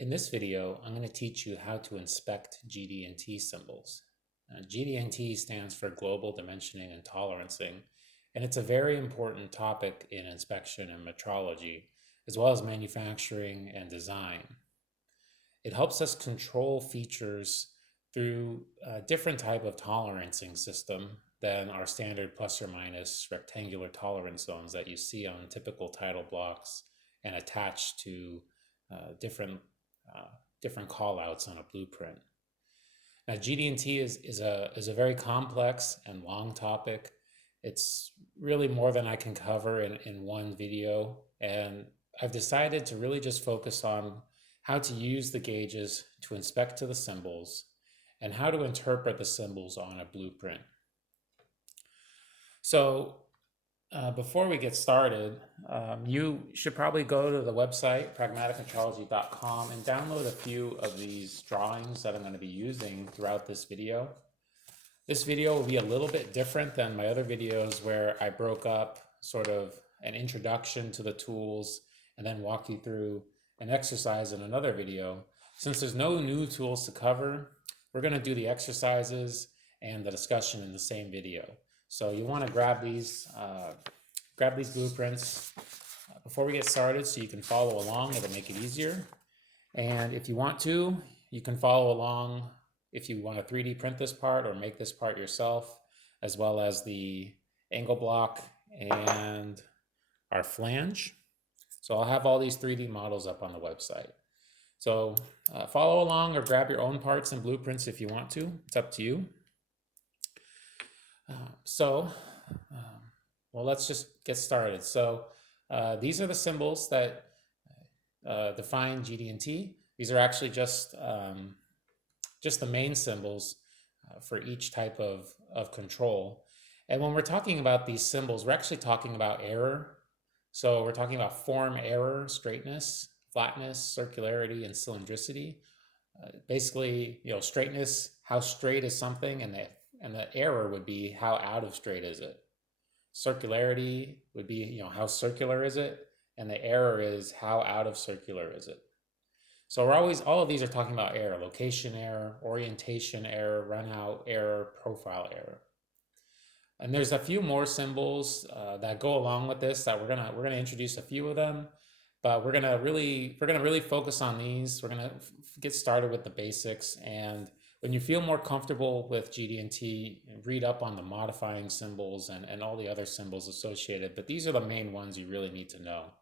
In this video, I'm going to teach you how to inspect GD&T symbols. GD&T stands for Global Dimensioning and Tolerancing, and it's a very important topic in inspection and metrology, as well as manufacturing and design. It helps us control features through a different type of tolerancing system than our standard plus or minus rectangular tolerance zones that you see on typical title blocks and attached to different callouts on a blueprint. Now, GD&T is a very complex and long topic. It's really more than I can cover in one video, and I've decided to really just focus on how to use the gauges to inspect to the symbols and how to interpret the symbols on a blueprint. So before we get started, you should probably go to the website, pragmaticmetrology.com, and download a few of these drawings that I'm going to be using throughout this video. This video will be a little bit different than my other videos where I broke up sort of an introduction to the tools and then walk you through an exercise in another video. Since there's no new tools to cover, we're going to do the exercises and the discussion in the same video. So you want to grab these blueprints before we get started so you can follow along. It'll make it easier. And if you want to, you can follow along if you want to 3D print this part or make this part yourself, as well as the angle block and our flange. So I'll have all these 3D models up on the website. So follow along or grab your own parts and blueprints if you want to. It's up to you. Well, let's just get started. So these are the symbols that define GD&T. These are actually just the main symbols for each type of control. And when we're talking about these symbols, we're actually talking about error. So we're talking about form error, straightness, flatness, circularity, and cylindricity. Basically, straightness, how straight is something, and the error would be how out of straight is it. Circularity would be, how circular is it? And the error is how out of circular is it? So all of these are talking about error: location error, orientation error, run out error, profile error. And there's a few more symbols that go along with this that we're gonna introduce a few of them, but we're gonna really focus on these. We're gonna get started with the basics, and when you feel more comfortable with GD&T, read up on the modifying symbols and all the other symbols associated, but these are the main ones you really need to know.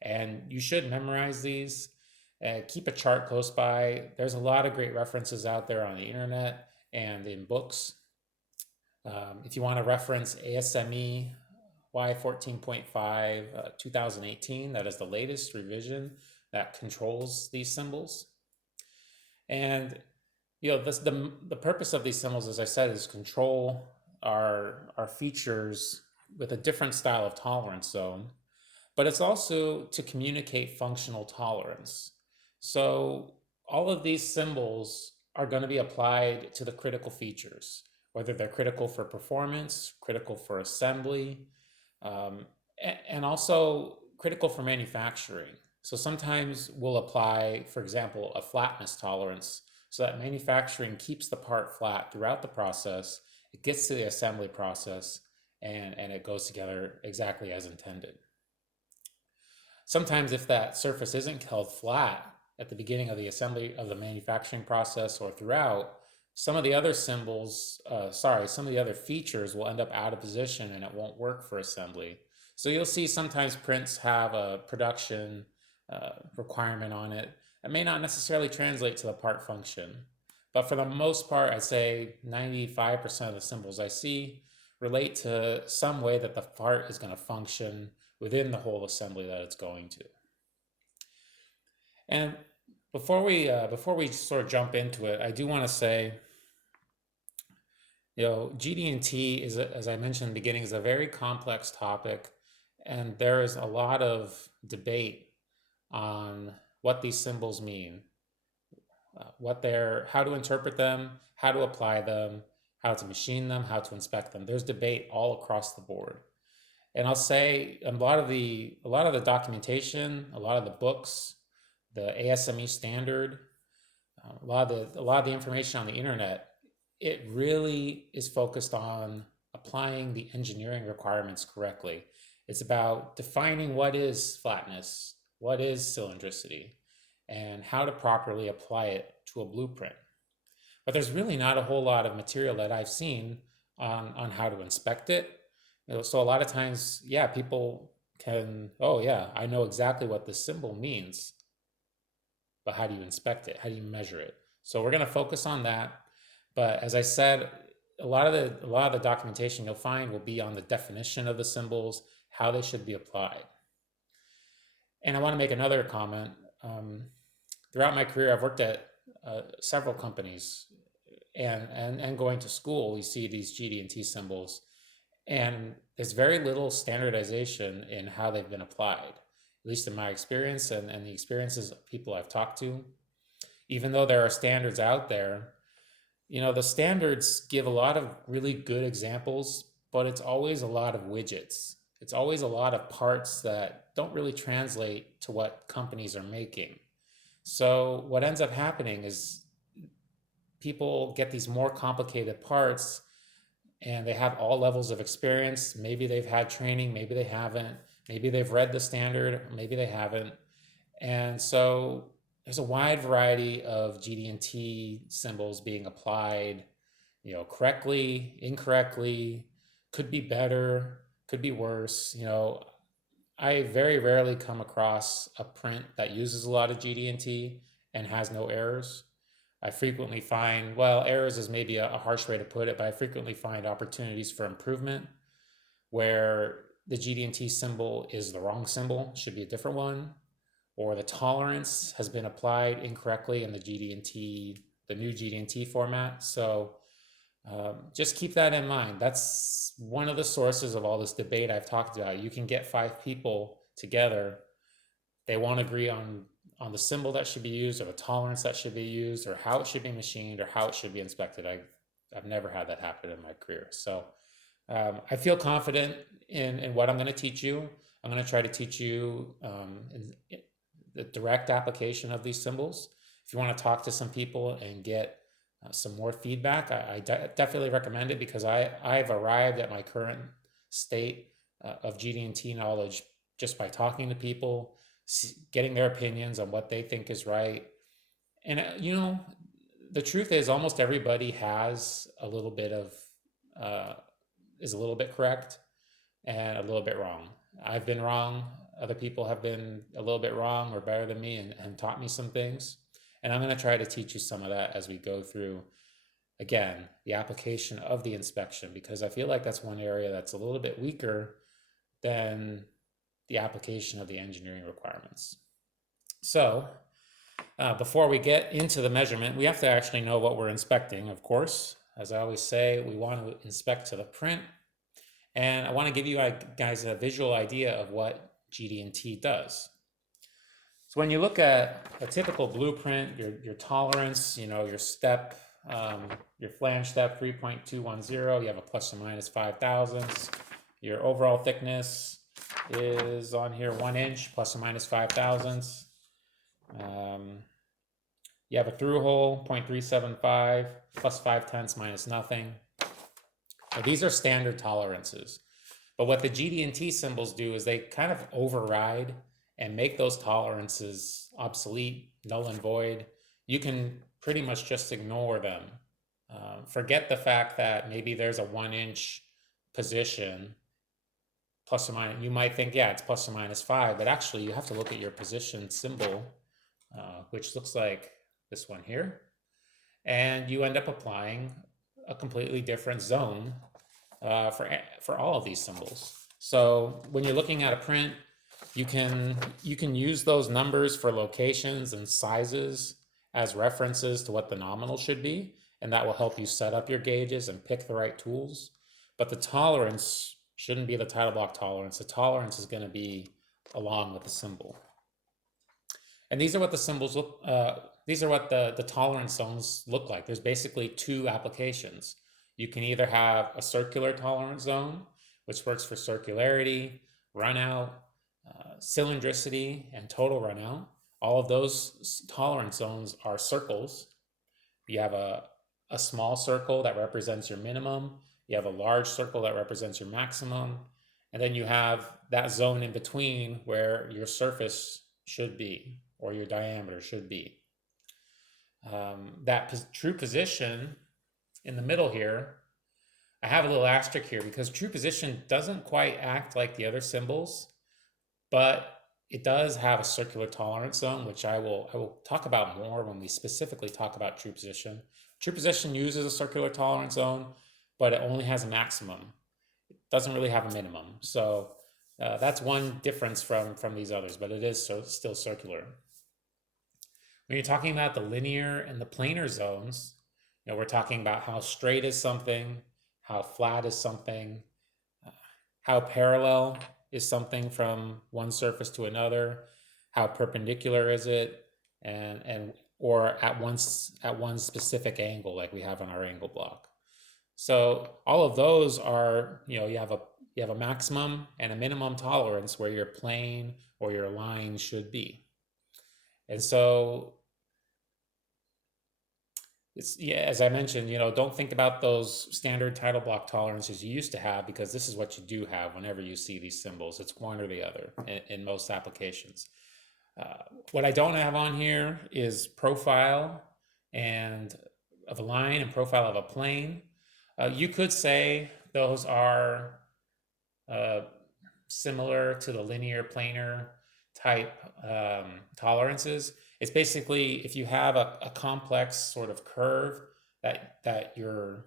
And you should memorize these. Keep a chart close by. There's a lot of great references out there on the internet and in books. If you want to reference ASME Y14.5 2018, that is the latest revision that controls these symbols. And the purpose of these symbols, as I said, is control our features with a different style of tolerance zone, but it's also to communicate functional tolerance. So all of these symbols are going to be applied to the critical features, whether they're critical for performance, critical for assembly, and also critical for manufacturing. So sometimes we'll apply, for example, a flatness tolerance so that manufacturing keeps the part flat throughout the process. It gets to the assembly process and it goes together exactly as intended. Sometimes if that surface isn't held flat at the beginning of the assembly of the manufacturing process or throughout, some of the other some of the other features will end up out of position and it won't work for assembly. So you'll see sometimes prints have a production requirement on it. It may not necessarily translate to the part function, but for the most part, I'd say 95% of the symbols I see relate to some way that the part is going to function within the whole assembly that it's going to. And before we sort of jump into it, I do want to say, GD&T is, as I mentioned in the beginning, is a very complex topic, and there is a lot of debate on what these symbols mean, how to interpret them, how to apply them, how to machine them, how to inspect them. There's debate all across the board. And I'll say a lot of the documentation, a lot of the books, the ASME standard, a lot of the information on the internet, it really is focused on applying the engineering requirements correctly. It's about defining what is flatness, what is cylindricity, and how to properly apply it to a blueprint. But there's really not a whole lot of material that I've seen on how to inspect it. So a lot of times, yeah, people can, oh yeah, I know exactly what this symbol means, but how do you inspect it? How do you measure it? So we're going to focus on that. But as I said, a lot of the documentation you'll find will be on the definition of the symbols, how they should be applied. And I want to make another comment. Throughout my career, I've worked at several companies, and going to school, you see these GD&T symbols, and there's very little standardization in how they've been applied, at least in my experience and the experiences of people I've talked to. Even though there are standards out there, the standards give a lot of really good examples, but it's always a lot of widgets. It's always a lot of parts that don't really translate to what companies are making. So what ends up happening is people get these more complicated parts, and they have all levels of experience. Maybe they've had training, maybe they haven't. Maybe they've read the standard, maybe they haven't. And so there's a wide variety of GD&T symbols being applied, correctly, incorrectly, could be better, could be worse. I very rarely come across a print that uses a lot of GD&T and has no errors. I frequently find, well, errors is maybe a harsh way to put it, but I frequently find opportunities for improvement where the GD&T symbol is the wrong symbol, should be a different one, or the tolerance has been applied incorrectly in the new GD&T format. So just keep that in mind. That's one of the sources of all this debate I've talked about. You can get 5 people together, they won't agree on the symbol that should be used, or the tolerance that should be used, or how it should be machined, or how it should be inspected. I've never had that happen in my career. So I feel confident in what I'm going to teach you. I'm going to try to teach you in the direct application of these symbols. If you want to talk to some people and get some more feedback, I definitely recommend it, because I've arrived at my current state of GD&T knowledge just by talking to people, getting their opinions on what they think is right. And the truth is, almost everybody has a little bit of is a little bit correct and a little bit wrong. I've been wrong. Other people have been a little bit wrong or better than me, and taught me some things. And I'm going to try to teach you some of that as we go through, again, the application of the inspection, because I feel like that's one area that's a little bit weaker than the application of the engineering requirements. So before we get into the measurement, we have to actually know what we're inspecting, of course. As I always say, we want to inspect to the print. And I want to give you guys a visual idea of what GD&T does. So when you look at a typical blueprint, your tolerance, your step, your flange step 3.210, you have a plus or minus 5 thousandths. Your overall thickness is on here 1 inch, plus or minus 5 thousandths. You have a through hole 0.375, plus 5/10 minus nothing. Now, these are standard tolerances. But what the GD&T symbols do is they kind of override and make those tolerances obsolete, null and void. You can pretty much just ignore them. Forget the fact that maybe there's a 1 inch position, plus or minus. You might think, yeah, it's plus or minus 5, but actually you have to look at your position symbol, which looks like this one here. And you end up applying a completely different zone for all of these symbols. So when you're looking at a print, you can use those numbers for locations and sizes as references to what the nominal should be, and that will help you set up your gauges and pick the right tools. But the tolerance shouldn't be the title block tolerance. The tolerance is going to be along with the symbol. And these are what the symbols look. These are what the tolerance zones look like. There's basically 2 applications. You can either have a circular tolerance zone, which works for circularity, runout, cylindricity, and total runout, all of those tolerance zones are circles. You have a small circle that represents your minimum. You have a large circle that represents your maximum. And then you have that zone in between where your surface should be or your diameter should be. That true position in the middle here, I have a little asterisk here because true position doesn't quite act like the other symbols, but it does have a circular tolerance zone, which I will talk about more when we specifically talk about true position. True position uses a circular tolerance zone, but it only has a maximum. It doesn't really have a minimum. So that's one difference from these others, but it is still circular. When you're talking about the linear and the planar zones, we're talking about how straight is something, how flat is something, how parallel is something from one surface to another, how perpendicular is it, and or at one specific angle like we have on our angle block. So all of those are, you have a maximum and a minimum tolerance where your plane or your line should be. And so as I mentioned, don't think about those standard title block tolerances you used to have, because this is what you do have whenever you see these symbols. It's one or the other in most applications. What I don't have on here is profile and of a line and profile of a plane. You could say those are similar to the linear planar type tolerances. It's basically if you have a complex sort of curve that your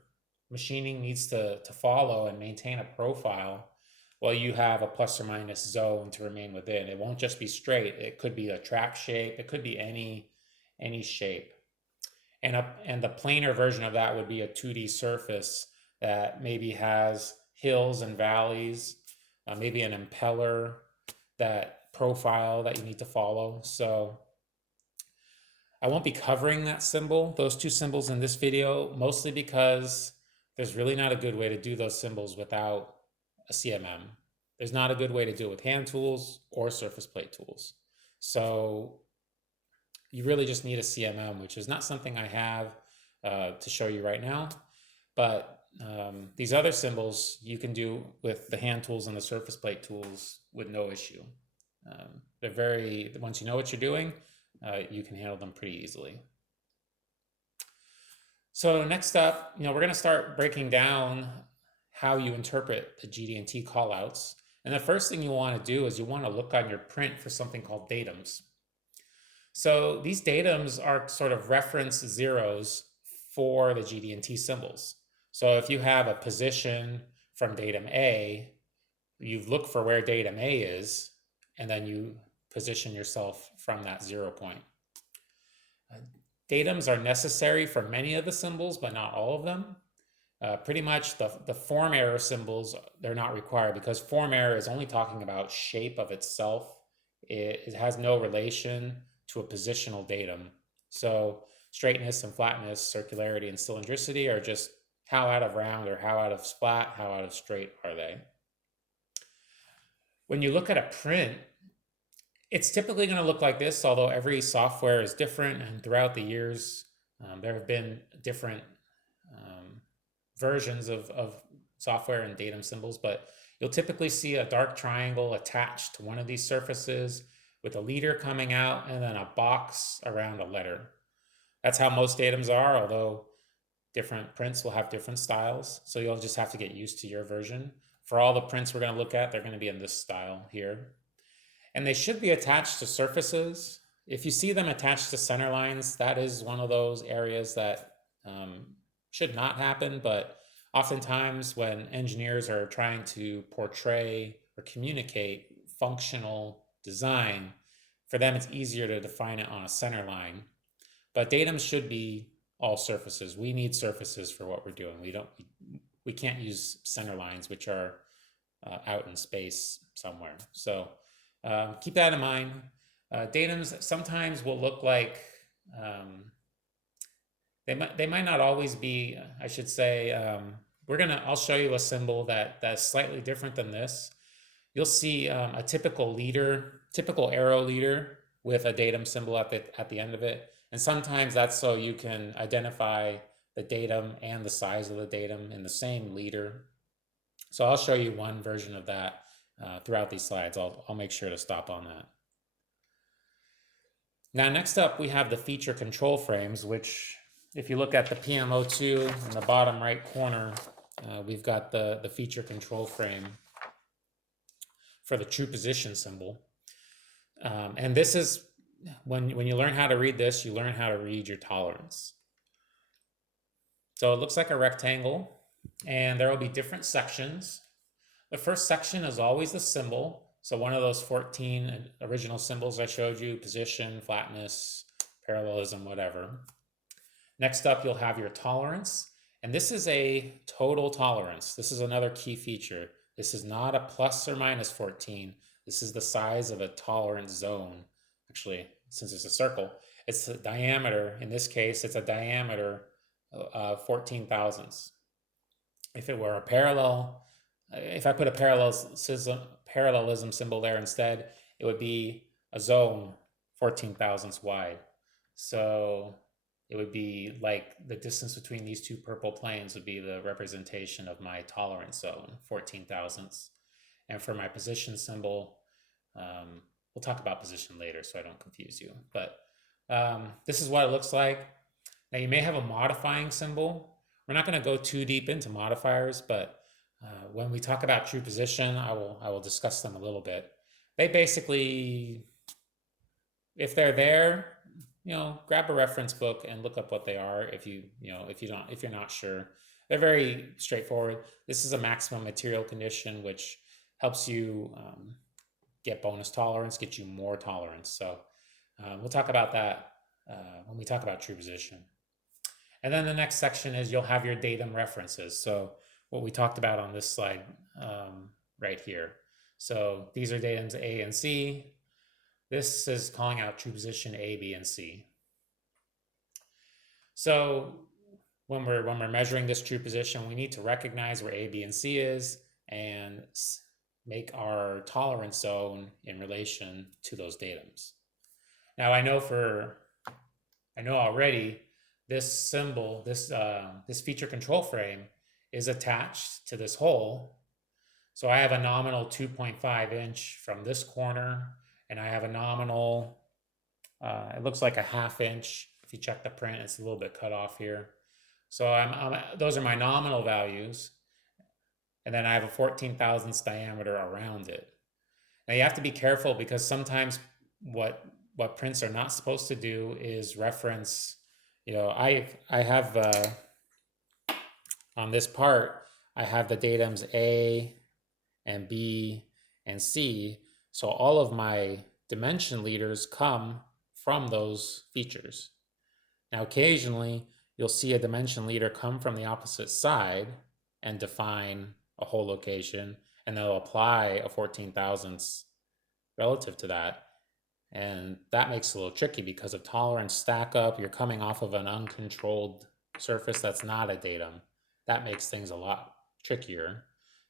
machining needs to follow and maintain a profile, well, you have a plus or minus zone to remain within. It won't just be straight. It could be a track shape. It could be any shape. And the planar version of that would be a 2D surface that maybe has hills and valleys, maybe an impeller, that profile that you need to follow. So I won't be covering that symbol, those two symbols in this video, mostly because there's really not a good way to do those symbols without a CMM. There's not a good way to do it with hand tools or surface plate tools. So you really just need a CMM, which is not something I have to show you right now. But these other symbols you can do with the hand tools and the surface plate tools with no issue. Once you know what you're doing, you can handle them pretty easily. So next up, we're going to start breaking down how you interpret the GD&T callouts. And the first thing you want to do is you want to look on your print for something called datums. So these datums are sort of reference zeros for the GD&T symbols. So if you have a position from datum A, you look for where datum A is, and then you position yourself from that 0 point. Datums are necessary for many of the symbols, but not all of them. Pretty much the form error symbols, they're not required, because form error is only talking about shape of itself. It has no relation to a positional datum. So straightness and flatness, circularity and cylindricity are just how out of round or how out of flat, how out of straight are they. When you look at a print, it's typically going to look like this, although every software is different, and throughout the years there have been different versions of software and datum symbols, but you'll typically see a dark triangle attached to one of these surfaces with a leader coming out and then a box around a letter. That's how most datums are, although different prints will have different styles, so you'll just have to get used to your version. For all the prints we're going to look at, they're going to be in this style here. And they should be attached to surfaces. If you see them attached to center lines, that is one of those areas that should not happen, but oftentimes when engineers are trying to portray or communicate functional design, for them it's easier to define it on a center line. But datums should be all surfaces. We need surfaces for what we're doing. We can't use center lines, which are out in space somewhere. So keep that in mind. Datums sometimes will look like they might not always be. I should say I'll show you a symbol that's slightly different than this. You'll see a typical arrow leader with a datum symbol at the end of it. And sometimes that's so you can identify the datum and the size of the datum in the same leader. So I'll show you one version of that throughout these slides. I'll make sure to stop on that. Now, next up, we have the feature control frames, which if you look at the PM02 in the bottom right corner, we've got the feature control frame for the true position symbol. And this is, when you learn how to read this, you learn how to read your tolerance. So it looks like a rectangle, and there will be different sections. The first section is always the symbol. So one of those 14 original symbols I showed you, position, flatness, parallelism, whatever. Next up, you'll have your tolerance. And this is a total tolerance. This is another key feature. This is not a plus or minus 14. This is the size of a tolerance zone. Actually, since it's a circle, it's a diameter. In this case, it's a diameter of 14 thousandths. If it were a parallel, if I put a parallelism symbol there instead, it would be a zone 14 thousandths wide. So it would be like the distance between these two purple planes would be the representation of my tolerance zone, 14 thousandths. And for my position symbol, we'll talk about position later so I don't confuse you. But this is what it looks like. Now you may have a modifying symbol. We're not going to go too deep into modifiers, but when we talk about true position, I will discuss them a little bit. They basically, if they're there, grab a reference book and look up what they are. If you're not sure, they're very straightforward. This is a maximum material condition, which helps you get bonus tolerance, get you more tolerance. So we'll talk about that when we talk about true position. And then the next section is you'll have your datum references. So what we talked about on this slide right here. So these are datums A and C. This is calling out true position A, B, and C. So when we're measuring this true position, we need to recognize where A, B, and C is and make our tolerance zone in relation to those datums. Now I know already this symbol, this feature control frame is attached to this hole. So I have a nominal 2.5 inch from this corner, and I have a nominal, it looks like a ½ inch. If you check the print, it's a little bit cut off here. So those are my nominal values. And then I have a 14 thousandths diameter around it. Now you have to be careful because sometimes what prints are not supposed to do is reference, I have, on this part, I have the datums A and B and C. So all of my dimension leaders come from those features. Now, occasionally, you'll see a dimension leader come from the opposite side and define a whole location, and they'll apply a 14 thousandths relative to that. And that makes it a little tricky because of tolerance stack up. You're coming off of an uncontrolled surface that's not a datum. That makes things a lot trickier.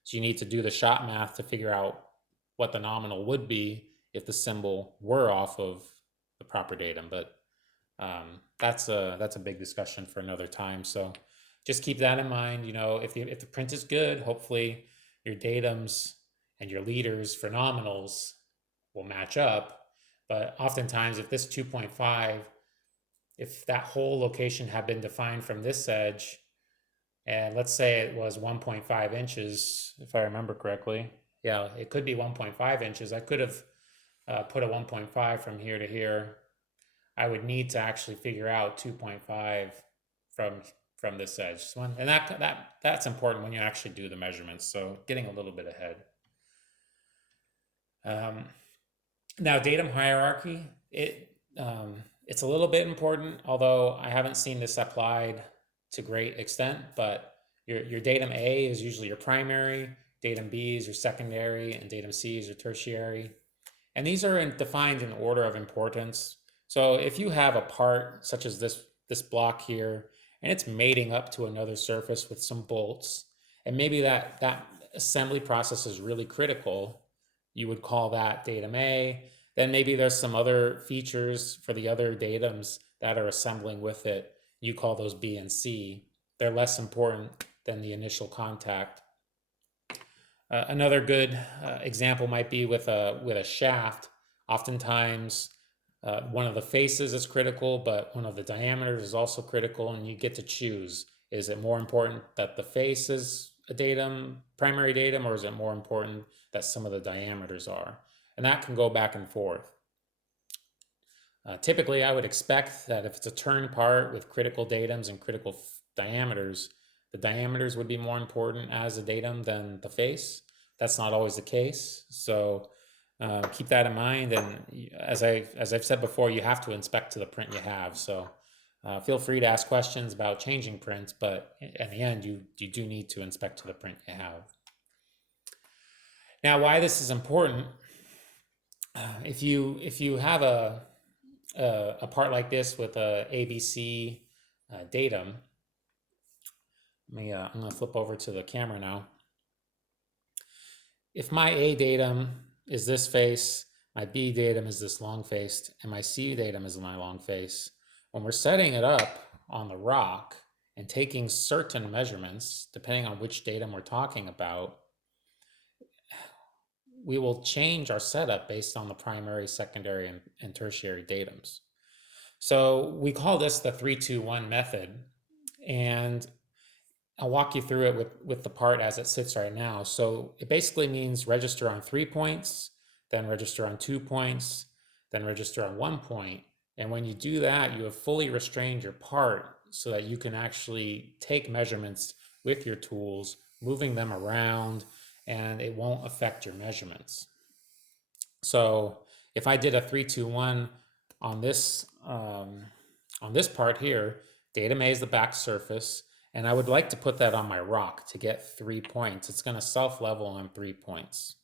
So you need to do the shot math to figure out what the nominal would be if the symbol were off of the proper datum. But that's a big discussion for another time. So just keep that in mind. If the print is good, hopefully your datums and your leaders for nominals will match up. But oftentimes, if this 2.5, if that whole location had been defined from this edge, and let's say it was 1.5 inches, if I remember correctly. Yeah, it could be 1.5 inches. I could have put a 1.5 from here to here. I would need to actually figure out 2.5 from this edge. And that's important when you actually do the measurements. So getting a little bit ahead. Now, datum hierarchy, it's a little bit important, although I haven't seen this applied to great extent, but your datum A is usually your primary, datum B is your secondary, and datum C is your tertiary. And these are defined in order of importance. So if you have a part such as this block here, and it's mating up to another surface with some bolts, and maybe that assembly process is really critical, you would call that datum A. Then maybe there's some other features for the other datums that are assembling with it. You call those B and C. They're less important than the initial contact. Another good example might be with a shaft. Oftentimes, one of the faces is critical, but one of the diameters is also critical, and you get to choose. Is it more important that the face is a datum, primary datum, or is it more important that some of the diameters are? And that can go back and forth. Typically, I would expect that if it's a turn part with critical datums and critical diameters, the diameters would be more important as a datum than the face. That's not always the case. So keep that in mind. And as I've said before, you have to inspect to the print you have. So feel free to ask questions about changing prints, but in the end, you do need to inspect to the print you have. Now, why this is important, if you have a part like this with a ABC datum, I'm going to flip over to the camera now. If my A datum is this face, my B datum is this long face, and my C datum is my long face, when we're setting it up on the rock and taking certain measurements, depending on which datum we're talking about, we will change our setup based on the primary, secondary, and tertiary datums. So we call this the 3-2-1 method, and I'll walk you through it with the part as it sits right now. So it basically means register on 3 points, then register on 2 points, then register on 1 point. And when you do that, you have fully restrained your part so that you can actually take measurements with your tools, moving them around, and it won't affect your measurements. So if I did a 3-2-1 on this part here, datum A is the back surface, and I would like to put that on my rock to get 3 points. It's going to self-level on 3 points.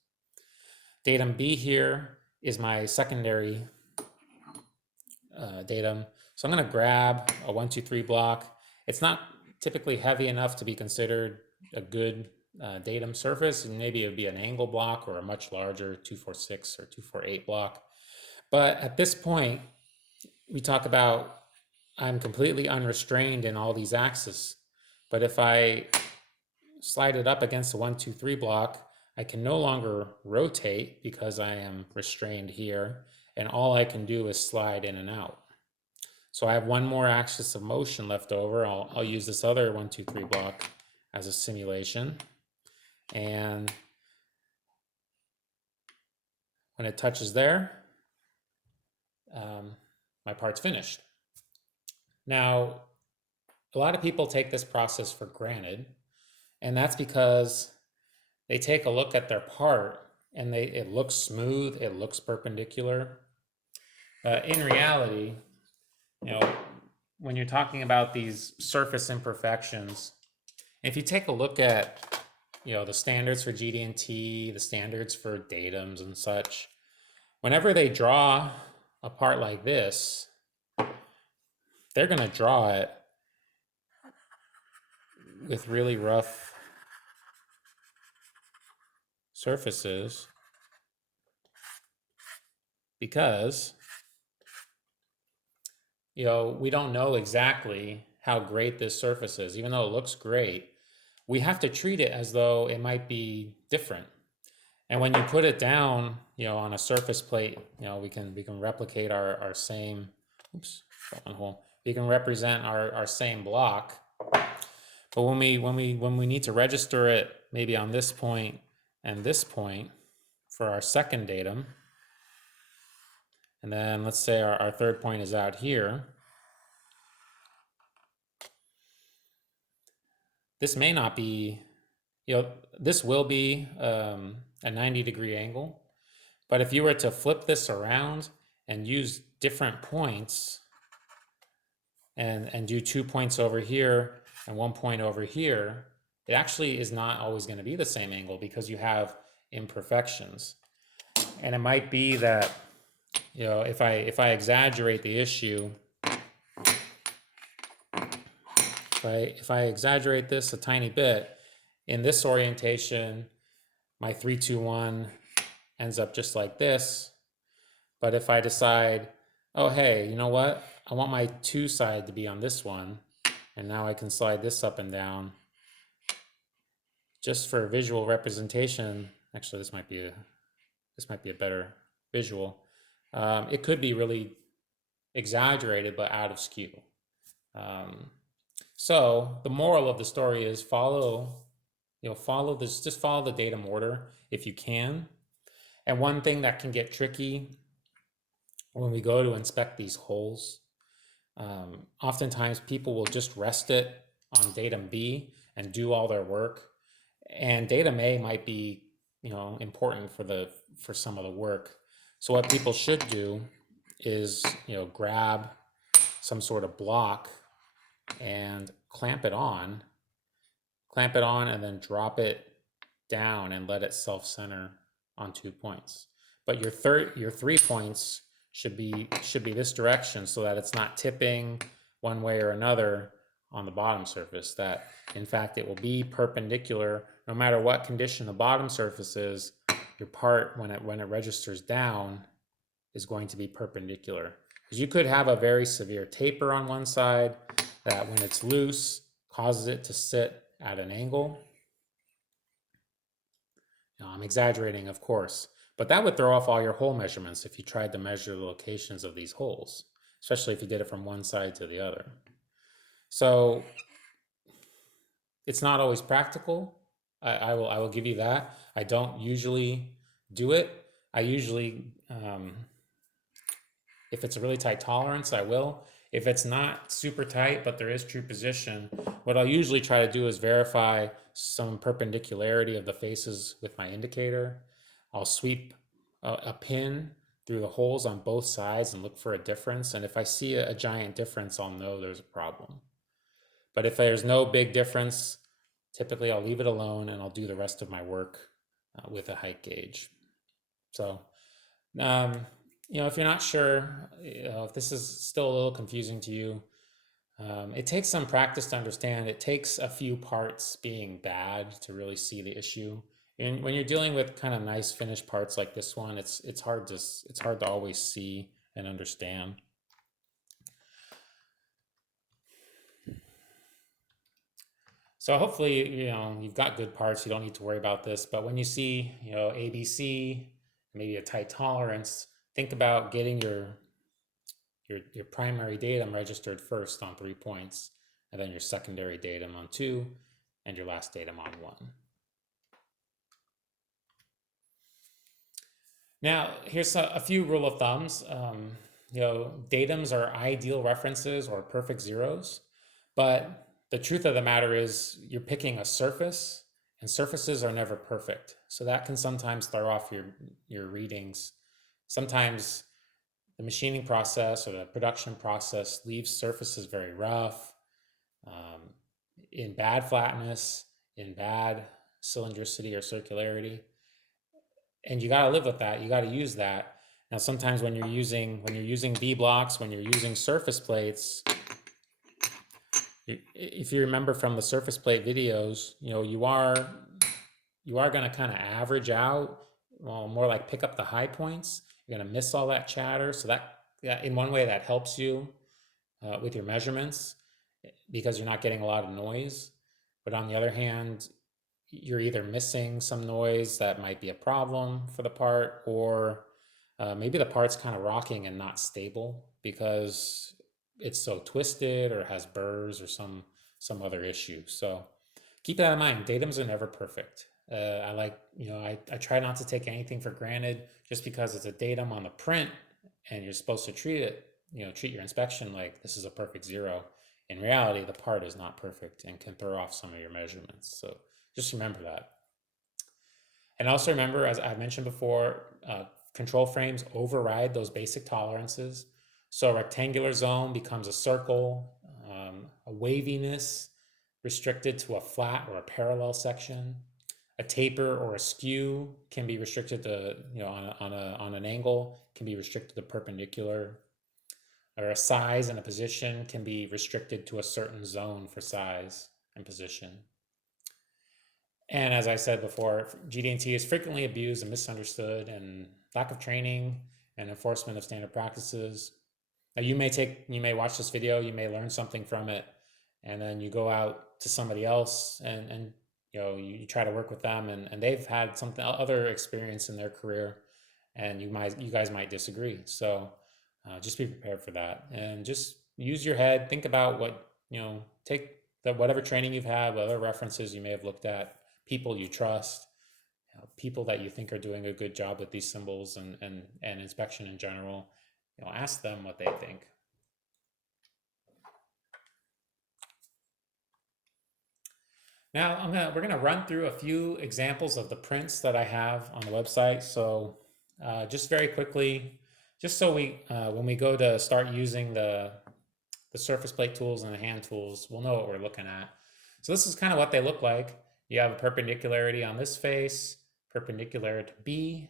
Datum B here is my secondary datum. So I'm going to grab a 1, 2, 3 block. It's not typically heavy enough to be considered a good datum surface, and maybe it would be an angle block or a much larger 246 or 248 block. But at this point, we talk about I'm completely unrestrained in all these axes. But if I slide it up against the 1, 2, 3 block, I can no longer rotate because I am restrained here, and all I can do is slide in and out. So I have one more axis of motion left over. I'll use this other 1, 2, 3 block as a simulation. And when it touches there, my part's finished. Now, a lot of people take this process for granted, and that's because they take a look at their part and it looks smooth, it looks perpendicular. In reality, when you're talking about these surface imperfections, if you take a look at the standards for GD&T, the standards for datums and such, whenever they draw a part like this, they're going to draw it with really rough surfaces because we don't know exactly how great this surface is. Even though it looks great, we have to treat it as though it might be different. And when you put it down, on a surface plate, we can replicate our same, we can represent our same block. But when we need to register it, maybe on this point and this point for our second datum, and then let's say our third point is out here, this may not be, this will be a 90-degree angle, but if you were to flip this around and use different points and do 2 points over here and 1 point over here, it actually is not always going to be the same angle because you have imperfections. And it might be that, if I exaggerate the issue, if I exaggerate this a tiny bit, in this orientation, my 3-2-1 ends up just like this. But if I decide, oh, hey, you know what? I want my 2 side to be on this one, and now I can slide this up and down just for visual representation. Actually, this might be a better visual. It could be really exaggerated, but out of skew. So the moral of the story is follow this, just follow the datum order if you can. And one thing that can get tricky when we go to inspect these holes, oftentimes people will just rest it on datum B and do all their work. And datum A might be, important for some of the work. So what people should do is, grab some sort of block and clamp it on, and then drop it down and let it self-center on 2 points. But your 3 points should be this direction so that it's not tipping one way or another on the bottom surface. That in fact it will be perpendicular no matter what condition the bottom surface is. Your part when it registers down is going to be perpendicular. Because you could have a very severe taper on one side that when it's loose causes it to sit at an angle. Now, I'm exaggerating, of course, but that would throw off all your hole measurements if you tried to measure the locations of these holes, especially if you did it from one side to the other. So it's not always practical. I will give you that. I don't usually do it. I usually, if it's a really tight tolerance, I will. If it's not super tight, but there is true position, what I'll usually try to do is verify some perpendicularity of the faces with my indicator. I'll sweep a pin through the holes on both sides and look for a difference. And if I see a giant difference, I'll know there's a problem. But if there's no big difference, typically I'll leave it alone and I'll do the rest of my work with a height gauge. So, if you're not sure, if this is still a little confusing to you, it takes some practice to understand. It takes a few parts being bad to really see the issue. And when you're dealing with kind of nice finished parts like this one, it's hard to always see and understand. So hopefully, you've got good parts. You don't need to worry about this. But when you see, ABC, maybe a tight tolerance, think about getting your primary datum registered first on 3 points, and then your secondary datum on 2, and your last datum on 1. Now, here's a few rule of thumbs. Datums are ideal references or perfect zeros, but the truth of the matter is you're picking a surface, and surfaces are never perfect. So that can sometimes throw off your readings. Sometimes the machining process or the production process leaves surfaces very rough, in bad flatness, in bad cylindricity or circularity. And you got to live with that. You got to use that. Now, sometimes when you're using V blocks, when you're using surface plates, if you remember from the surface plate videos, you are going to kind of average out, well, more like pick up the high points. You're going to miss all that chatter. So that in one way that helps you with your measurements because you're not getting a lot of noise. But on the other hand, you're either missing some noise that might be a problem for the part, or maybe the part's kind of rocking and not stable because it's so twisted or has burrs or some other issue. So keep that in mind. Datums are never perfect. I try not to take anything for granted just because it's a datum on the print and you're supposed to treat your inspection like this is a perfect zero. In reality, the part is not perfect and can throw off some of your measurements. So just remember that. And also remember, as I mentioned before, control frames override those basic tolerances. So a rectangular zone becomes a circle, a waviness restricted to a flat or a parallel section. A taper or a skew can be restricted to, on an angle, can be restricted to perpendicular. Or a size and a position can be restricted to a certain zone for size and position. And as I said before, GD&T is frequently abused and misunderstood, and lack of training and enforcement of standard practices. Now you may watch this video, you may learn something from it, and then you go out to somebody else and you try to work with them, and they've had something other experience in their career, and you guys might disagree. So just be prepared for that, and just use your head. Think about take whatever training you've had, whatever references you may have looked at, people you trust, people that you think are doing a good job with these symbols and inspection in general. Ask them what they think. Now we're gonna run through a few examples of the prints that I have on the website. So just very quickly, just so when we go to start using the surface plate tools and the hand tools, we'll know what we're looking at. So this is kind of what they look like. You have a perpendicularity on this face, perpendicular to B.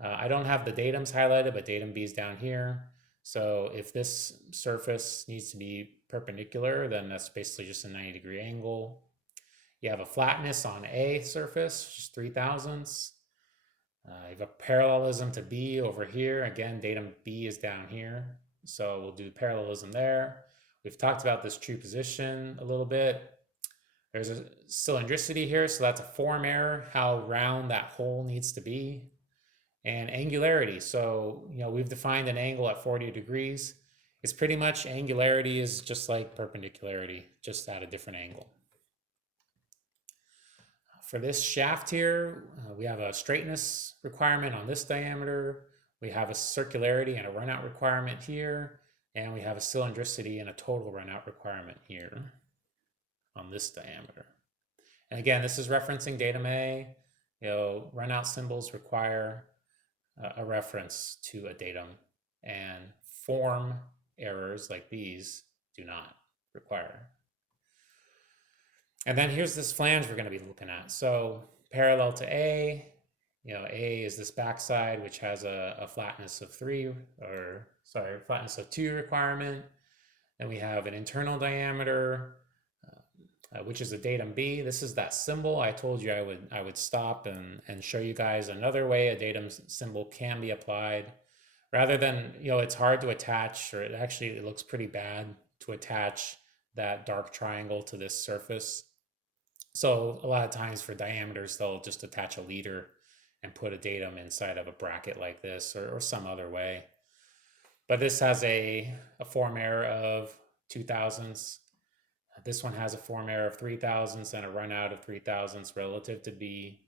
I don't have the datums highlighted, but datum B is down here. So if this surface needs to be perpendicular, then that's basically just a 90-degree angle. You have a flatness on A surface, just 3/1000ths. You have a parallelism to B over here. Again, datum B is down here. So we'll do parallelism there. We've talked about this true position a little bit. There's a cylindricity here, so that's a form error, how round that hole needs to be. And angularity, so we've defined an angle at 40 degrees. It's pretty much, angularity is just like perpendicularity, just at a different angle. For this shaft here, we have a straightness requirement on this diameter. We have a circularity and a runout requirement here. And we have a cylindricity and a total runout requirement here on this diameter. And again, this is referencing datum A. Runout symbols require a reference to a datum, and form errors like these do not require. And then here's this flange we're going to be looking at. So parallel to A, A is this backside, which has a flatness of 2 requirement. Then we have an internal diameter, which is a datum B. This is that symbol I told you I would stop and show you guys another way a datum symbol can be applied. Rather than, it's hard to attach, or it looks pretty bad to attach that dark triangle to this surface. So a lot of times for diameters, they'll just attach a leader and put a datum inside of a bracket like this, or some other way. But this has a form error of 2/1000ths. This one has a form error of 3/1000ths and a runout of 3/1000ths relative to B.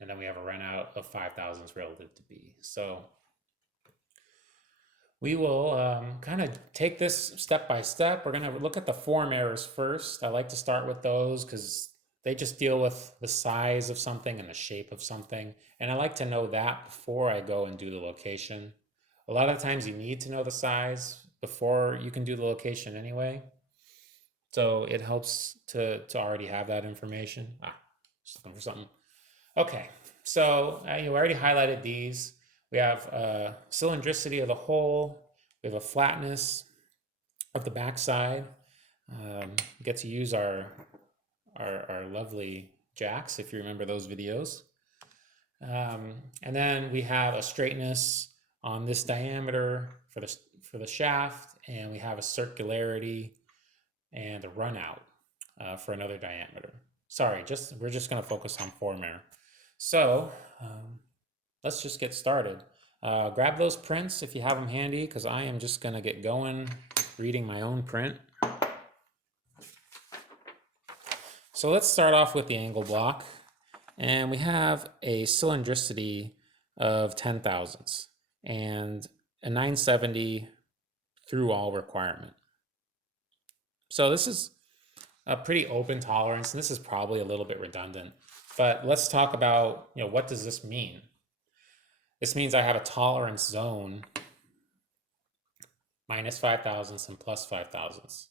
And then we have a runout of 5/1000ths relative to B. So we will kind of take this step by step. We're going to look at the form errors first. I like to start with those because they just deal with the size of something and the shape of something. And I like to know that before I go and do the location. A lot of times you need to know the size before you can do the location anyway. So it helps to already have that information. Just looking for something. Okay, so you already highlighted these. We have cylindricity of the hole. We have a flatness of the backside. We get to use our lovely jacks, if you remember those videos. And then we have a straightness on this diameter for the shaft, and we have a circularity and a runout for another diameter. Sorry, we're just going to focus on form error. So let's just get started. Grab those prints if you have them handy, because I am just going to get going reading my own print. So let's start off with the angle block, and we have a cylindricity of 10/1000ths and a 970 through all requirement. So this is a pretty open tolerance, and this is probably a little bit redundant, but let's talk about, what does this mean? This means I have a tolerance zone minus 5/1000ths and plus 5/1000ths.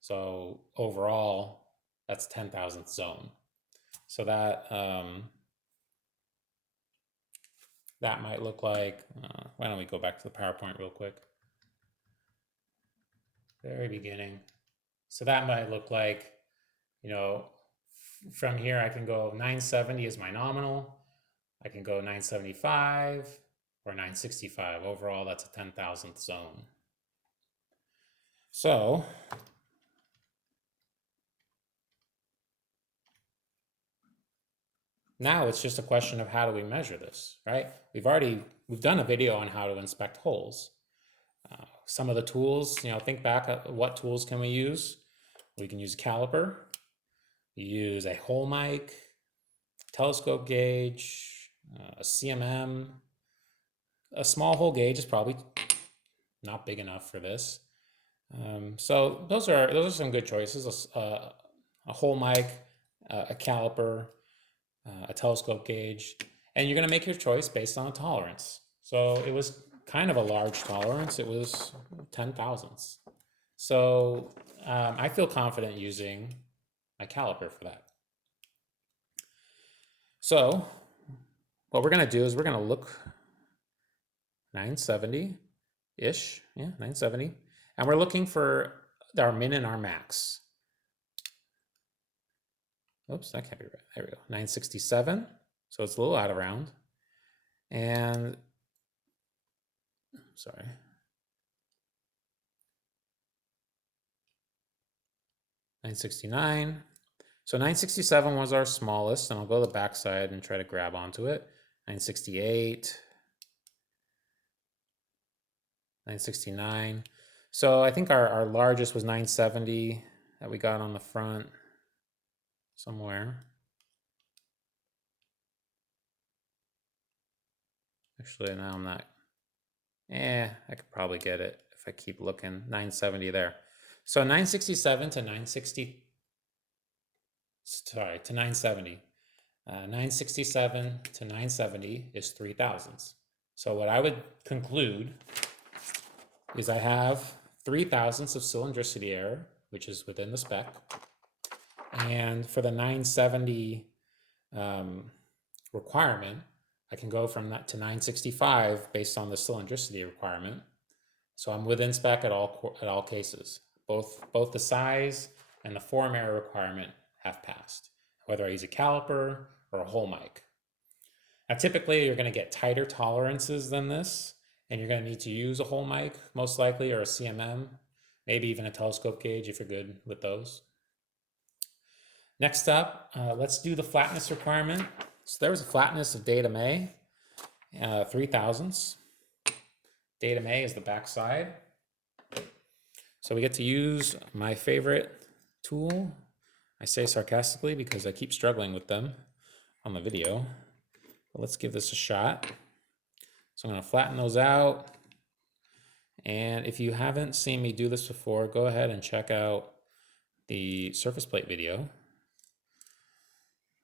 So overall, that's 10/1000th zone. So that that might look like, why don't we go back to the PowerPoint real quick? Very beginning. So that might look like, from here I can go 970 is my nominal. I can go 975, or 965. Overall, that's a 10,000th zone. So now it's just a question of how do we measure this, right? We've done a video on how to inspect holes. Some of the tools, think back at what tools can we use? We can use a caliper, use a hole mic, telescope gauge, a CMM. A small hole gauge is probably not big enough for this. So those are some good choices. A hole mic, a caliper, a telescope gauge, and you're going to make your choice based on a tolerance. So it was kind of a large tolerance. It was 10 thousandths. So I feel confident using my caliper for that. So what we're going to do is we're going to look 970-ish, yeah, 970. And we're looking for our min and our max. Oops, that can't be right. There we go. 967. So it's a little out of round. And sorry. 969. So 967 was our smallest, and I'll go to the back side and try to grab onto it. 968. 969. So I think our largest was 970 that we got on the front somewhere. Actually, now I'm not. I could probably get it if I keep looking. 970 there. So 967 to 960. Sorry, to 970. 967 to 970 is 3 thousandths. So what I would conclude is I have 3 thousandths of cylindricity error, which is within the spec. And for the 970 requirement, I can go from that to 965 based on the cylindricity requirement. So I'm within spec at all cases. Both the size and the form error requirement have passed, whether I use a caliper or a hole mic. Now, typically, you're going to get tighter tolerances than this, and you're going to need to use a hole mic, most likely, or a CMM, maybe even a telescope gauge if you're good with those. Next up, let's do the flatness requirement. So there was a flatness of datum A, 3 thousandths. Datum A is the back side. So we get to use my favorite tool. I say sarcastically because I keep struggling with them on the video. But let's give this a shot. So I'm going to flatten those out. And if you haven't seen me do this before, go ahead and check out the surface plate video.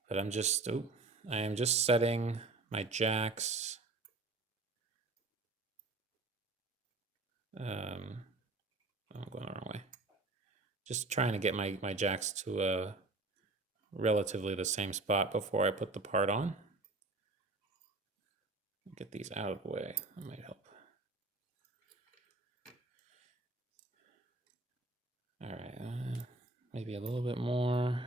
But I am just setting my jacks. I'm going the wrong way. Just trying to get my jacks to a relatively the same spot before I put the part on. Get these out of the way. That might help. All right, maybe a little bit more.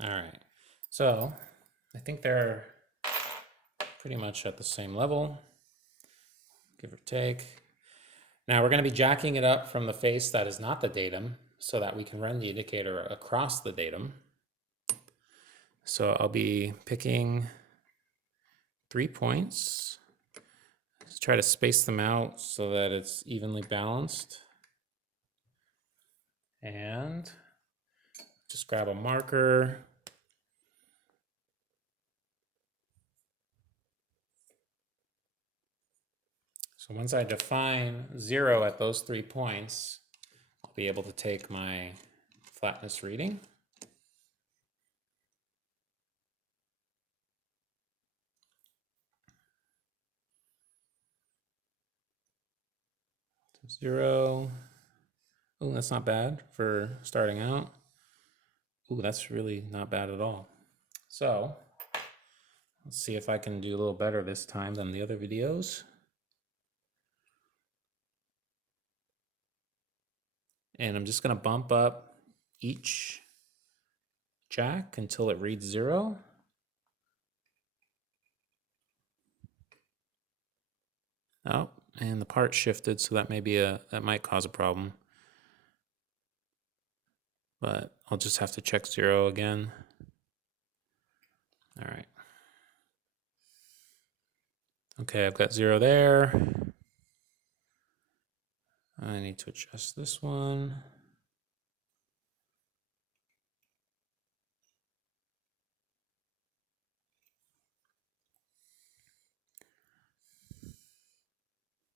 All right, so I think they're pretty much at the same level, give or take. Now we're going to be jacking it up from the face that is not the datum so that we can run the indicator across the datum. So I'll be picking 3 points. Let's try to space them out so that it's evenly balanced. And just grab a marker. So once I define 0 at those 3 points, I'll be able to take my flatness reading. So 0. Oh, that's not bad for starting out. Ooh, that's really not bad at all. So let's see if I can do a little better this time than the other videos. And I'm just going to bump up each jack until it reads 0. Oh, and the part shifted, so that might cause a problem. But I'll just have to check 0 again. All right. Okay, I've got 0 there. I need to adjust this one.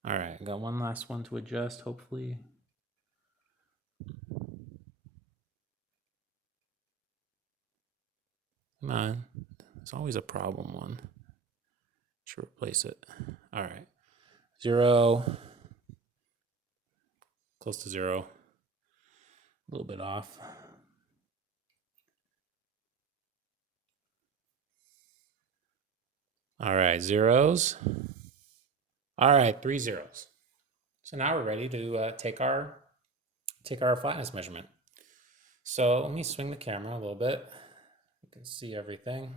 All right, got one last one to adjust, hopefully. Come on, there's always a problem one. Should replace it. All right, 0, close to 0, a little bit off. All right, 0s. All right, 3 zeros. So now we're ready to take our flatness measurement. So let me swing the camera a little bit. You can see everything.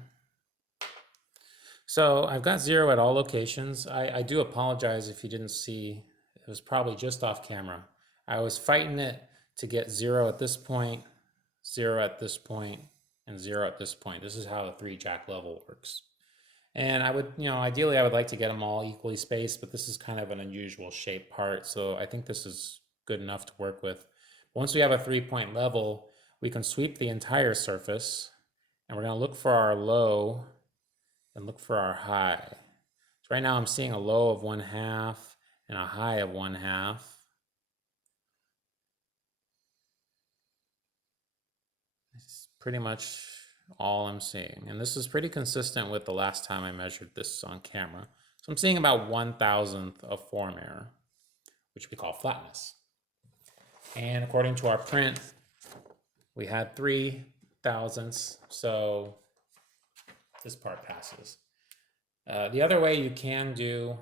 So I've got 0 at all locations. I do apologize if you didn't see. It was probably just off camera. I was fighting it to get 0 at this point, 0 at this point, and 0 at this point. This is how the 3 jack level works. And I would, ideally I would like to get them all equally spaced, but this is kind of an unusual shape part. So I think this is good enough to work with. Once we have a 3-point level, we can sweep the entire surface, and we're going to look for our low and look for our high. So right now I'm seeing a low of 1/2 and a high of 1/2. It's pretty much all I'm seeing. And this is pretty consistent with the last time I measured this on camera. So I'm seeing about 1/1000th of form error, which we call flatness. And according to our print, we had 3/1000ths, so this part passes. The other way you can do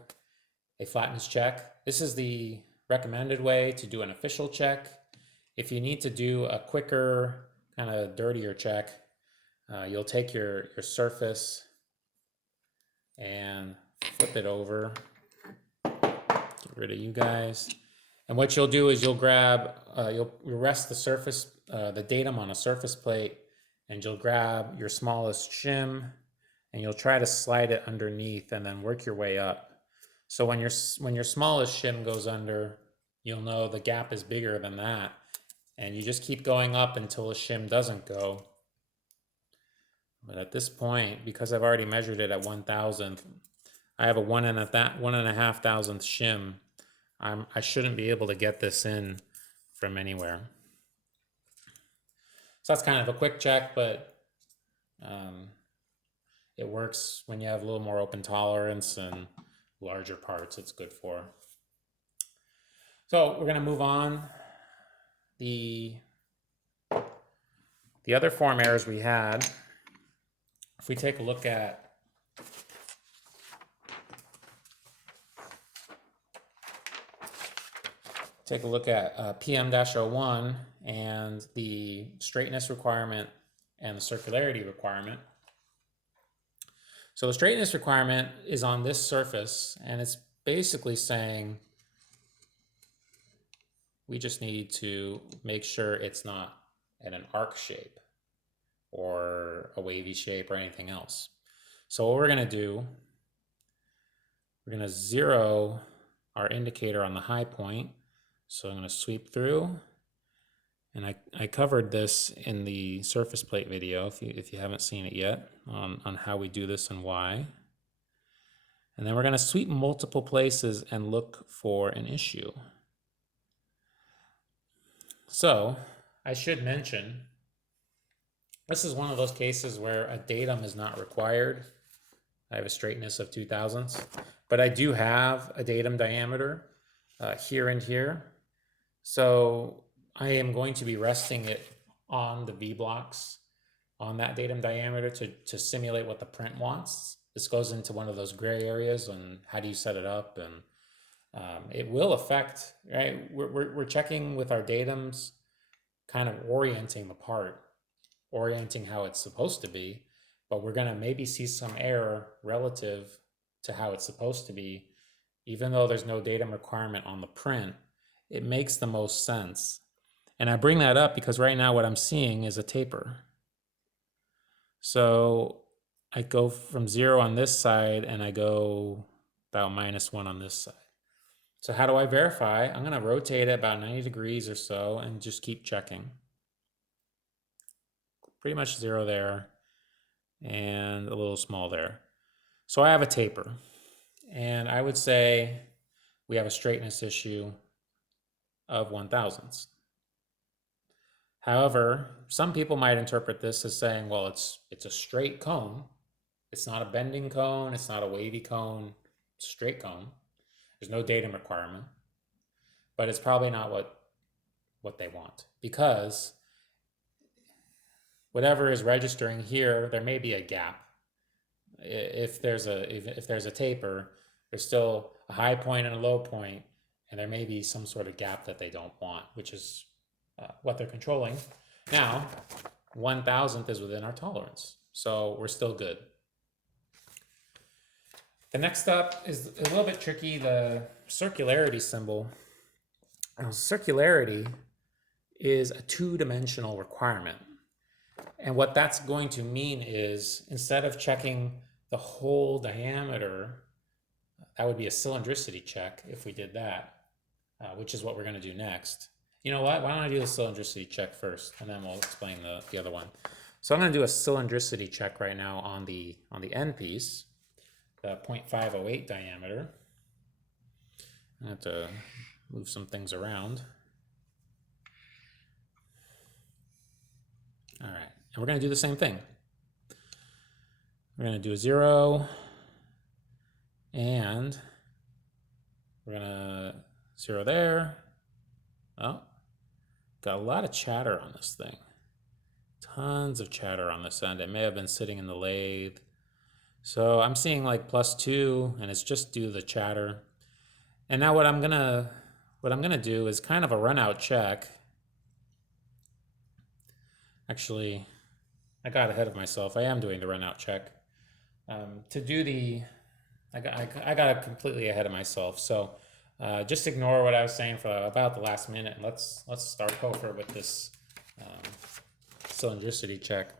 a flatness check, this is the recommended way to do an official check. If you need to do a quicker, kind of dirtier check, you'll take your surface and flip it over. Get rid of you guys. And what you'll do is you'll grab, you'll rest the surface, the datum on a surface plate, and you'll grab your smallest shim, and you'll try to slide it underneath and then work your way up. So when your smallest shim goes under, you'll know the gap is bigger than that, and you just keep going up until the shim doesn't go. But at this point, because I've already measured it at 1/1000th, I have a 1.5 thousandth shim. I shouldn't be able to get this in from anywhere. So that's kind of a quick check, but it works when you have a little more open tolerance and larger parts. It's good for. So we're going to move on. The other form errors we had, if we take a look at PM-01 and the straightness requirement and the circularity requirement. So the straightness requirement is on this surface, and it's basically saying we just need to make sure it's not at an arc shape or a wavy shape or anything else. So what we're going to do, we're going to 0 our indicator on the high point. So I'm going to sweep through, and I covered this in the surface plate video if you haven't seen it yet on how we do this and why. And then we're going to sweep multiple places and look for an issue. So I should mention, this is one of those cases where a datum is not required. I have a straightness of 2/1000ths, but I do have a datum diameter here and here. So I am going to be resting it on the V blocks, on that datum diameter to simulate what the print wants. This goes into one of those gray areas on how do you set it up, and it will affect, right? We're checking with our datums, kind of orienting the part, orienting how it's supposed to be, but we're gonna maybe see some error relative to how it's supposed to be. Even though there's no datum requirement on the print, it makes the most sense. And I bring that up because right now what I'm seeing is a taper. So I go from 0 on this side and I go about -1 on this side. So how do I verify? I'm gonna rotate it about 90 degrees or so and just keep checking. Pretty much 0 there and a little small there. So I have a taper, and I would say we have a straightness issue of 1/1000. However, some people might interpret this as saying, well, it's a straight cone. It's not a bending cone. It's not a wavy cone. It's a straight cone. There's no datum requirement, but it's probably not what they want, because whatever is registering here, there may be a gap. If there's a taper, there's still a high point and a low point, and there may be some sort of gap that they don't want, which is what they're controlling. Now, 1/1000 is within our tolerance, so we're still good. The next up is a little bit tricky, the circularity symbol. Now, circularity is a two-dimensional requirement. And what that's going to mean is, instead of checking the whole diameter, that would be a cylindricity check if we did that, which is what we're going to do next. You know what? Why don't I do the cylindricity check first, and then we'll explain the other one. So I'm going to do a cylindricity check right now on the end piece, the 0.508 diameter. I have to move some things around. All right, and we're going to do the same thing. We're going to do a 0, and we're going to 0 there. Oh, got a lot of chatter on this thing. Tons of chatter on this end. It may have been sitting in the lathe. So I'm seeing like +2, and it's just due to the chatter. And now what I'm gonna do is kind of a run out check. Actually, I got ahead of myself. I am doing the run out check. To do the, I got completely ahead of myself. So just ignore what I was saying for about the last minute, and let's start over with this cylindricity check.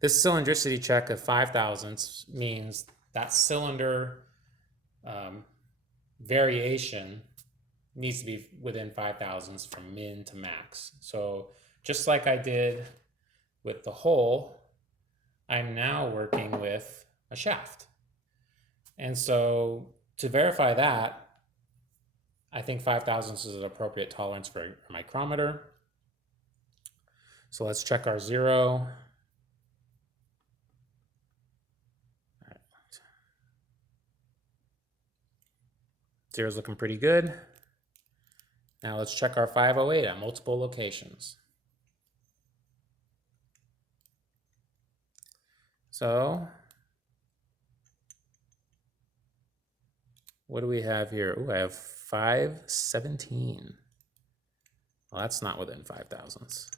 This cylindricity check of 0.005 means that cylinder variation needs to be within 0.005 from min to max. So just like I did with the hole, I'm now working with a shaft. And so to verify that, I think 0.005 is an appropriate tolerance for a micrometer. So let's check our 0. Zero's looking pretty good. Now let's check our 508 at multiple locations. So what do we have here? Ooh, I have 517. Well, that's not within 0.005.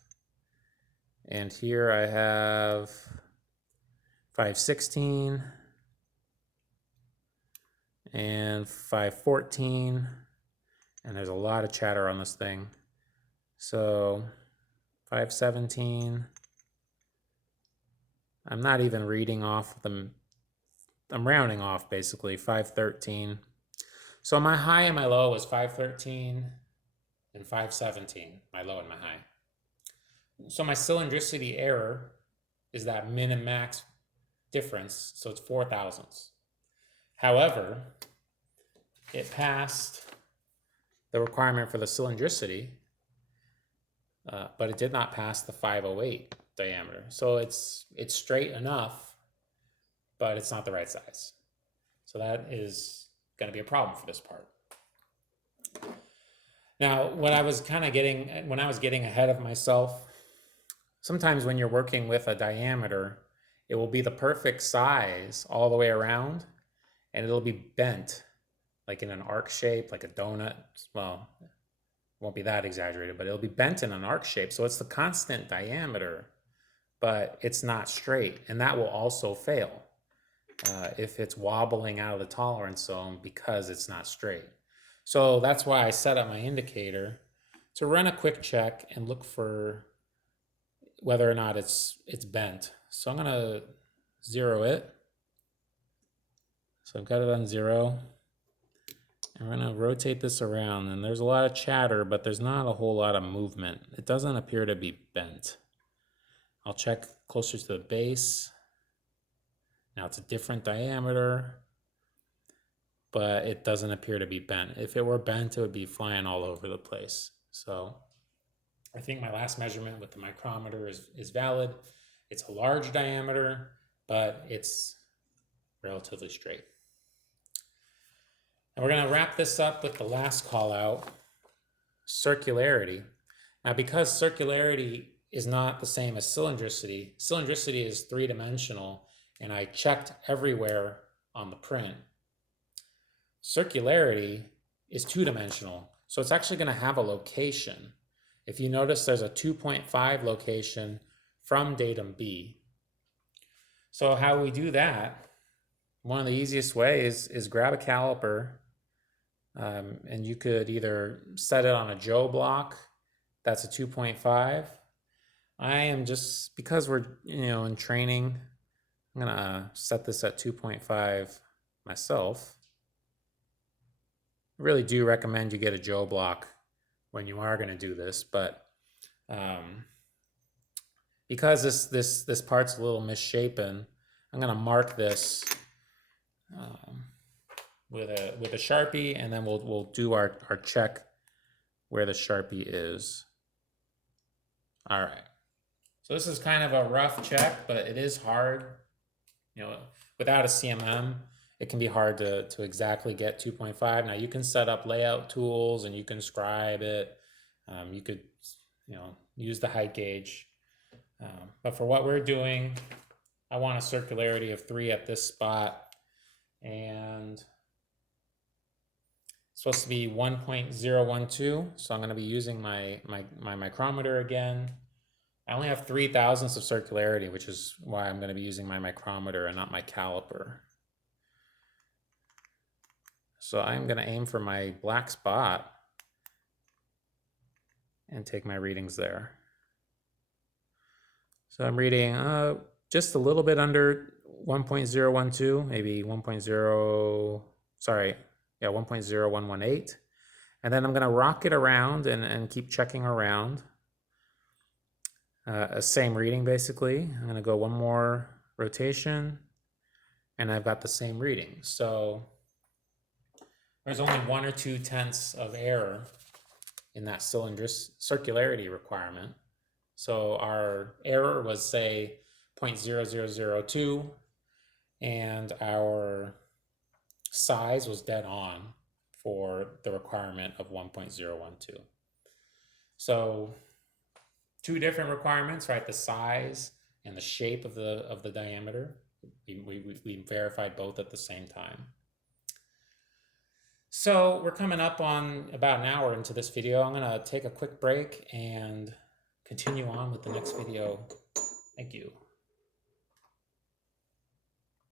And here I have 516 and 514. And there's a lot of chatter on this thing. So 517. I'm not even reading off them. I'm rounding off basically. 513. So my high and my low was 513 and 517, my low and my high. So my cylindricity error is that min and max difference, so it's 0.004. However, it passed the requirement for the cylindricity, but it did not pass the 508 diameter. So it's straight enough, but it's not the right size. So that is going to be a problem for this part. Now, when I was getting ahead of myself, sometimes when you're working with a diameter, it will be the perfect size all the way around, and it'll be bent like in an arc shape, like a donut. Well, it won't be that exaggerated, but it'll be bent in an arc shape. So it's the constant diameter, but it's not straight, and that will also fail if it's wobbling out of the tolerance zone because it's not straight. So that's why I set up my indicator to run a quick check and look for whether or not it's bent. So I'm gonna zero it. So I've got it on 0. And we're gonna rotate this around, and there's a lot of chatter, but there's not a whole lot of movement. It doesn't appear to be bent. I'll check closer to the base. Now it's a different diameter, but it doesn't appear to be bent. If it were bent, it would be flying all over the place. So I think my last measurement with the micrometer is valid. It's a large diameter, but it's relatively straight. And we're going to wrap this up with the last call out, circularity. Now, because circularity is not the same as cylindricity, cylindricity is 3-dimensional, and I checked everywhere on the print. Circularity is 2-dimensional, so it's actually going to have a location. If you notice, there's a 2.5 location from datum B. So how we do that, one of the easiest ways is grab a caliper, and you could either set it on a Joe block, that's a 2.5. I am just, because we're in training, I'm gonna set this at 2.5 myself. I really do recommend you get a Joe block when you are gonna do this, but because this part's a little misshapen, I'm gonna mark this with a Sharpie, and then we'll do our check where the Sharpie is. All right. So this is kind of a rough check, but it is hard. Without a CMM, it can be hard to exactly get 2.5. Now you can set up layout tools and you can scribe it. You could use the height gauge. But for what we're doing, I want a circularity of 3 at this spot, and it's supposed to be 1.012. So I'm going to be using my micrometer again. I only have 0.003 of circularity, which is why I'm going to be using my micrometer and not my caliper. So I'm going to aim for my black spot and take my readings there. So I'm reading just a little bit under 1.012, maybe 1.0118. And then I'm going to rock it around and keep checking around. Same reading, basically. I'm going to go one more rotation, and I've got the same reading. So there's only 1 or 2 tenths of error in that circularity requirement. So our error was, say, 0.0002, and our size was dead on for the requirement of 1.012. So 2 different requirements, right? The size and the shape of the diameter. We verified both at the same time. So we're coming up on about an hour into this video. I'm gonna take a quick break and continue on with the next video. Thank you.